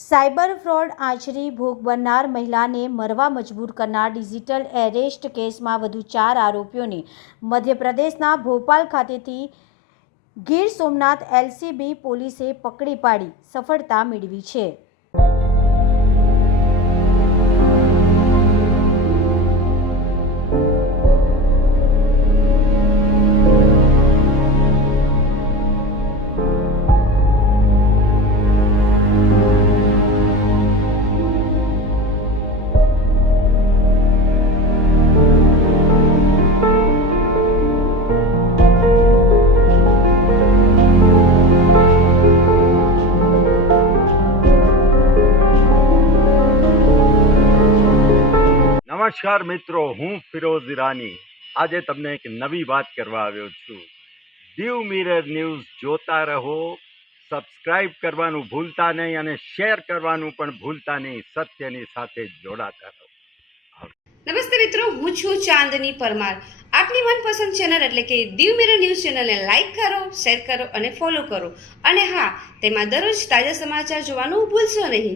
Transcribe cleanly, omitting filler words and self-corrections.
Cyber fraud આચરી ભોગ બનનાર મહિલાને મરવા મજબૂર કરનાર ડિજિટલ એરેસ્ટ કેસમાં વધુ 4 આરોપીઓને મધ્યપ્રદેશના ભોપાલ ખાતેથી ગીર સોમનાથ એલસીબી પોલીસે પકડી પાડી સફળતા મેળવી છે। નમસ્કાર મિત્રો, હું ફિરોઝ ઈરાની આજે તમને એક નવી વાત કરવા આવ્યો છું। દીવ મિરર ન્યૂઝ જોતા રહો, સબસ્ક્રાઇબ કરવાનું ભૂલતા નહીં અને શેર કરવાનું પણ ભૂલતા નહીં। સત્યની સાથે જોડાતા રહો। નમસ્તે મિત્રો, હું છું ચાંદની પરમાર। આપની મનપસંદ ચેનલ એટલે કે દીવ મિરર ન્યૂઝ ચેનલને લાઈક કરો, શેર કરો અને ફોલો કરો। અને હા, તેમાં દરરોજ તાજા સમાચાર જોવાનું ભૂલશો નહીં।